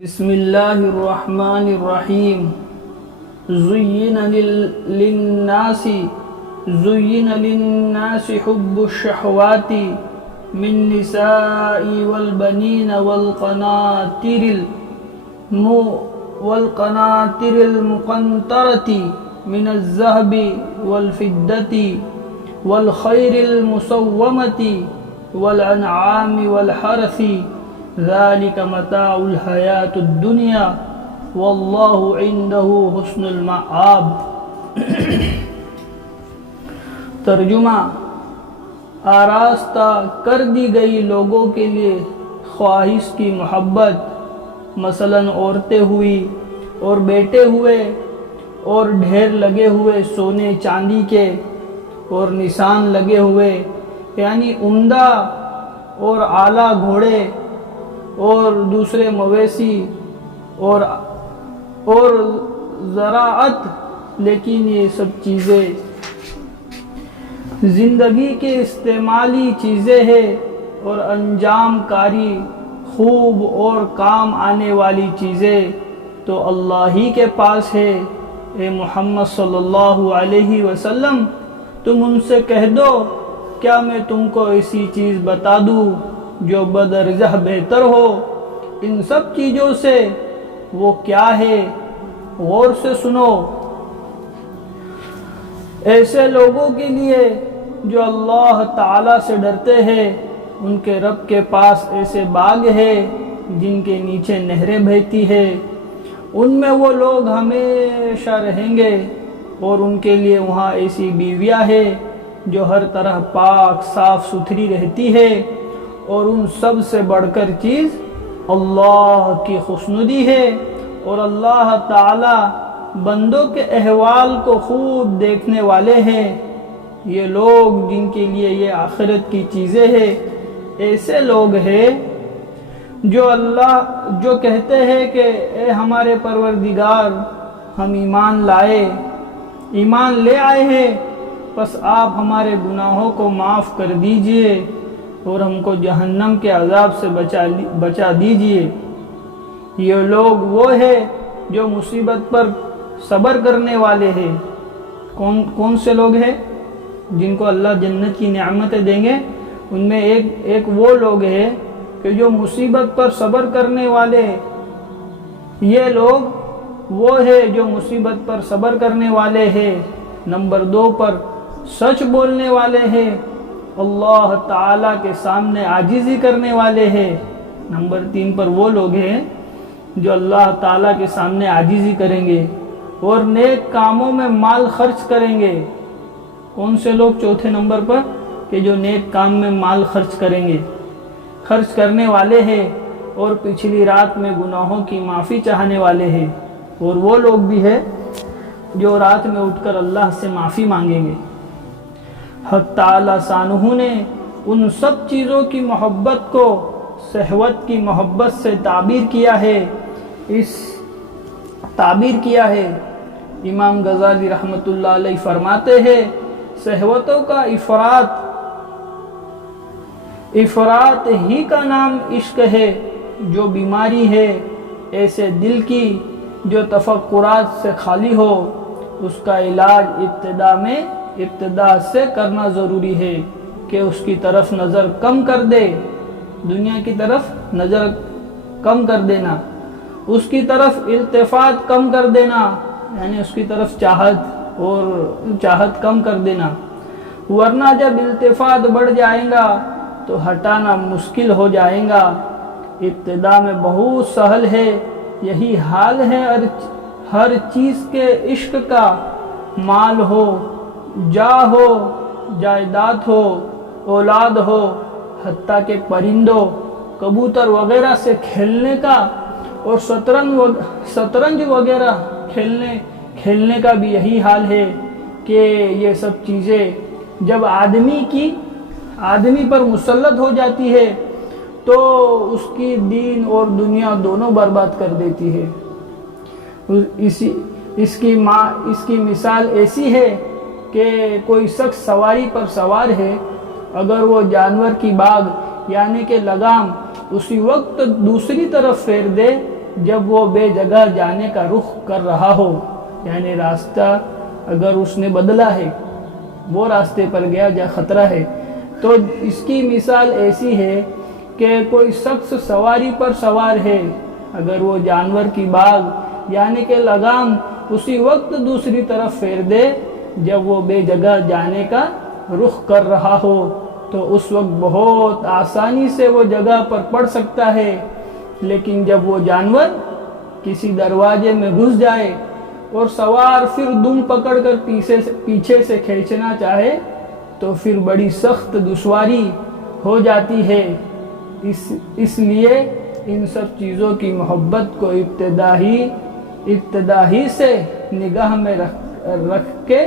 بسم الله الرحمن الرحيم زين للناس حب الشهوات من النساء والبنين والقناطر المقنطرة من الذهب والفضة والخيل المسومة والأنعام والحرث ذلك متاع الحیاۃ الدنیا واللہ عنده حسن المآب۔ ترجمہ: آراستہ کر دی گئی لوگوں کے لیے خواہش کی محبت، مثلاً عورتیں ہوئی اور بیٹے ہوئے اور ڈھیر لگے ہوئے سونے چاندی کے اور نشان لگے ہوئے یعنی عمدہ اور اعلیٰ گھوڑے اور دوسرے مویشی اور زراعت، لیکن یہ سب چیزیں زندگی کے استعمالی چیزیں ہیں اور انجام کاری خوب اور کام آنے والی چیزیں تو اللہ ہی کے پاس ہے۔ اے محمد صلی اللہ علیہ وسلم، تم ان سے کہہ دو، کیا میں تم کو ایسی چیز بتا دوں جو بدرجہ بہتر ہو ان سب چیزوں سے؟ وہ کیا ہے؟ غور سے سنو۔ ایسے لوگوں کے لیے جو اللہ تعالیٰ سے ڈرتے ہیں، ان کے رب کے پاس ایسے باغ ہیں جن کے نیچے نہریں بہتی ہیں، ان میں وہ لوگ ہمیشہ رہیں گے، اور ان کے لیے وہاں ایسی بیویاں ہیں جو ہر طرح پاک صاف ستھری رہتی ہے، اور ان سب سے بڑھ کر چیز اللہ کی خوشنودی ہے، اور اللہ تعالی بندوں کے احوال کو خوب دیکھنے والے ہیں۔ یہ لوگ جن کے لیے یہ آخرت کی چیزیں ہیں، ایسے لوگ ہیں جو کہتے ہیں کہ اے ہمارے پروردگار، ہم ایمان لے آئے ہیں، بس آپ ہمارے گناہوں کو معاف کر دیجئے اور ہم کو جہنم کے عذاب سے بچا دیجئے۔ یہ لوگ وہ ہیں جو مصیبت پر صبر کرنے والے ہیں۔ کون سے لوگ ہیں جن کو اللہ جنت کی نعمتیں دیں گے؟ ان میں ایک وہ لوگ ہیں کہ جو مصیبت پر صبر کرنے والے ہیں۔ یہ لوگ وہ ہیں جو مصیبت پر صبر کرنے والے ہیں۔ نمبر 2 پر سچ بولنے والے ہیں، اللہ تعالیٰ کے سامنے عاجزی کرنے والے ہیں۔ نمبر 3 پر وہ لوگ ہیں جو اللہ تعالیٰ کے سامنے عاجزی کریں گے اور نیک کاموں میں مال خرچ کریں گے۔ کون سے لوگ؟ چوتھے نمبر پر کہ جو نیک کام میں مال خرچ کریں گے، خرچ کرنے والے ہیں، اور پچھلی رات میں گناہوں کی معافی چاہنے والے ہیں۔ اور وہ لوگ بھی ہیں جو رات میں اٹھ کر اللہ سے معافی مانگیں گے۔ حق تعالیٰ شانہ نے ان سب چیزوں کی محبت کو شہوت کی محبت سے تعبیر کیا ہے۔ امام غزالی رحمۃ اللہ علیہ فرماتے ہیں، شہوتوں کا افراط ہی کا نام عشق ہے، جو بیماری ہے ایسے دل کی جو تفکرات سے خالی ہو، اس کا علاج ابتدا سے کرنا ضروری ہے کہ اس کی طرف نظر کم کر دے، دنیا کی طرف نظر کم کر دینا، اس کی طرف التفات کم کر دینا، یعنی اس کی طرف چاہت کم کر دینا، ورنہ جب التفات بڑھ جائے گا تو ہٹانا مشکل ہو جائے گا۔ ابتدا میں بہت سہل ہے، یہی حال ہے ہر چیز کے عشق کا، مال ہو، جاہ ہو، جائیداد ہو، اولاد ہو، حتیٰ کہ پرندوں کبوتر وغیرہ سے کھیلنے کا، اور شطرنج وغیرہ کھیلنے کا بھی یہی حال ہے کہ یہ سب چیزیں جب آدمی پر مسلط ہو جاتی ہے تو اس کی دین اور دنیا دونوں برباد کر دیتی ہے۔ اس کی مثال ایسی ہے کہ کوئی شخص سواری پر سوار ہے، اگر وہ جانور کی باگ یعنی کہ لگام اسی وقت دوسری طرف پھیر دے جب وہ بے جگہ جانے کا رخ کر رہا ہو، یعنی راستہ اگر اس نے بدلا ہے، وہ راستے پر گیا جہاں خطرہ ہے، تو اس کی مثال ایسی ہے کہ کوئی شخص سواری پر سوار ہے، اگر وہ جانور کی باغ یعنی کہ لگام اسی وقت دوسری طرف پھیر دے جب وہ بے جگہ جانے کا رخ کر رہا ہو، تو اس وقت بہت آسانی سے وہ جگہ پر پڑ سکتا ہے، لیکن جب وہ جانور کسی دروازے میں گھس جائے اور سوار پھر دم پکڑ کر پیچھے سے کھینچنا چاہے تو پھر بڑی سخت دشواری ہو جاتی ہے۔ اس لیے ان سب چیزوں کی محبت کو ابتدا ہی سے نگاہ میں رکھ کے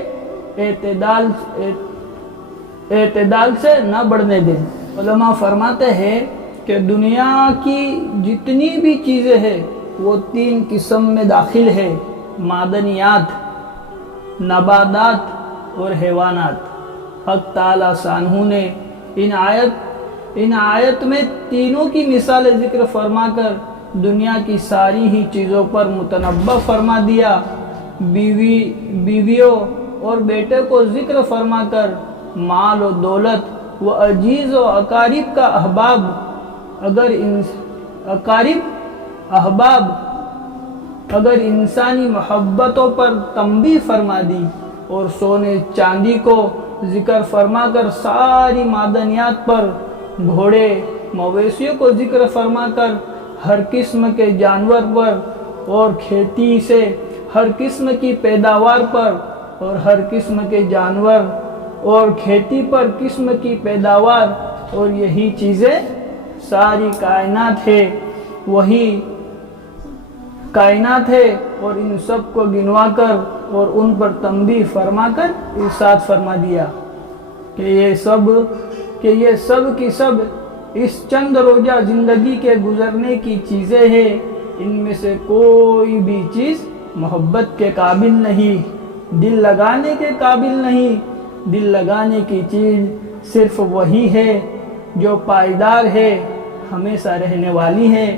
اعتدال سے نہ بڑھنے دیں۔ علماء فرماتے ہیں کہ دنیا کی جتنی بھی چیزیں ہیں وہ 3 قسم میں داخل ہے: معدنیات، نباتات اور حیوانات۔ حق تعالیٰ شانہ نے ان آیت میں تینوں کی مثال ذکر فرما کر دنیا کی ساری ہی چیزوں پر متنبع فرما دیا۔ بیویوں اور بیٹے کو ذکر فرما کر مال و دولت و عزیز و اقارب کا اگر انسانی محبتوں پر تنبیہ فرما دی، اور سونے چاندی کو ذکر فرما کر ساری معدنیات پر، گھوڑے مویشیوں کو ذکر فرما کر ہر قسم کے جانور پر، اور کھیتی سے ہر قسم کی پیداوار پر، اور ہر قسم کے جانور اور کھیتی پر قسم کی پیداوار، اور یہی چیزیں ساری کائنات ہے، وہی کائنات ہے، اور ان سب کو گنوا کر اور ان پر تنبیہ فرما کر ارشاد فرما دیا کہ یہ سب کی سب اس چند روزہ زندگی کے گزرنے کی چیزیں ہیں، ان میں سے کوئی بھی چیز محبت کے قابل نہیں، دل لگانے کے قابل نہیں۔ دل لگانے کی چیز صرف وہی ہے جو پائیدار ہے، ہمیشہ رہنے والی ہے،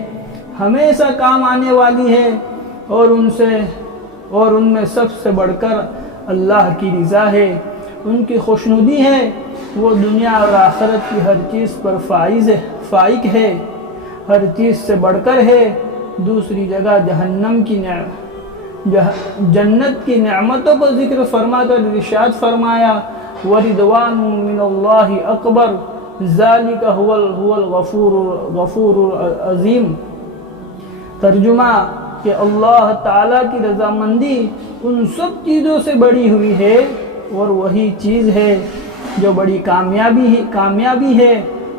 ہمیشہ کام آنے والی ہے، اور ان میں سب سے بڑھ کر اللہ کی رضا ہے، ان کی خوشنودی ہے۔ وہ دنیا اور آخرت کی ہر چیز پر فائق ہے، ہر چیز سے بڑھ کر ہے۔ دوسری جگہ جنت کی نعمتوں کو ذکر فرما کر ارشاد فرمایا: وَرِضْوَانٌ مِّنَ اللَّهِ أَكْبَرُ ذَلِكَ هُوَ الْغَفُورُ العظیم۔ ترجمہ کہ اللہ تعالیٰ کی رضامندی ان سب چیزوں سے بڑی ہوئی ہے، اور وہی چیز ہے جو بڑی کامیابی ہے،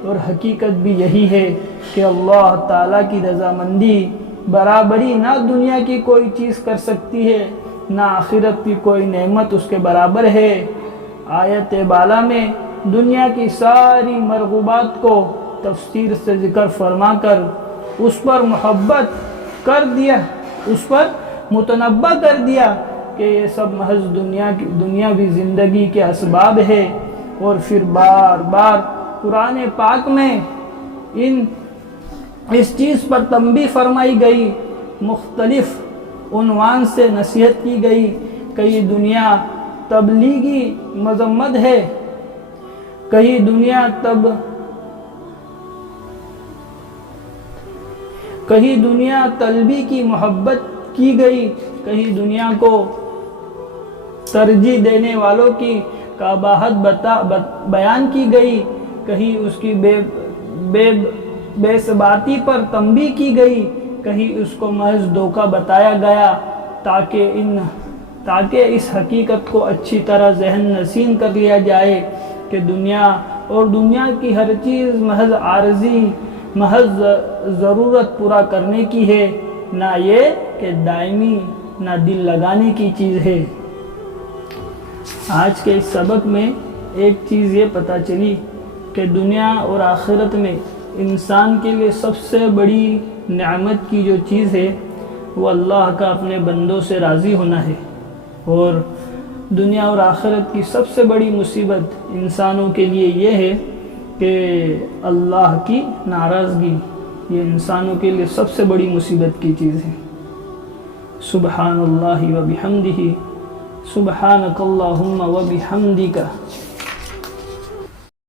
اور حقیقت بھی یہی ہے کہ اللہ تعالیٰ کی رضامندی برابری نہ دنیا کی کوئی چیز کر سکتی ہے، نہ آخرت کی کوئی نعمت اس کے برابر ہے۔ آیت بالا میں دنیا کی ساری مرغوبات کو تفسیر سے ذکر فرما کر اس پر محبت کر دیا، اس پر متنبع کر دیا کہ یہ سب محض دنیاوی زندگی کے اسباب ہے، اور پھر بار بار قرآن پاک میں اس چیز پر تنبیہ فرمائی گئی، مختلف عنوان سے نصیحت کی گئی کہ یہ دنیا تبلیغی مذمت ہے، کہیں دنیا طلبی کی محبت کی گئی، کہیں دنیا کو ترجیح دینے والوں کی قباحت بیان کی گئی، کہیں اس کی بے ثباتی پر تنبیہ کی گئی، کہیں اس کو محض دھوکہ بتایا گیا تاکہ اس حقیقت کو اچھی طرح ذہن نشین کر لیا جائے کہ دنیا کی ہر چیز محض عارضی، محض ضرورت پورا کرنے کی ہے، نہ یہ کہ دائمی، نہ دل لگانے کی چیز ہے۔ آج کے اس سبق میں ایک چیز یہ پتہ چلی کہ دنیا اور آخرت میں انسان کے لیے سب سے بڑی نعمت کی جو چیز ہے وہ اللہ کا اپنے بندوں سے راضی ہونا ہے، اور دنیا اور آخرت کی سب سے بڑی مصیبت انسانوں کے لیے یہ ہے کہ اللہ کی ناراضگی، یہ انسانوں کے لیے سب سے بڑی مصیبت کی چیز ہے۔ سبحان اللہ و بحمدہ، سبحانک اللہم و بحمدک۔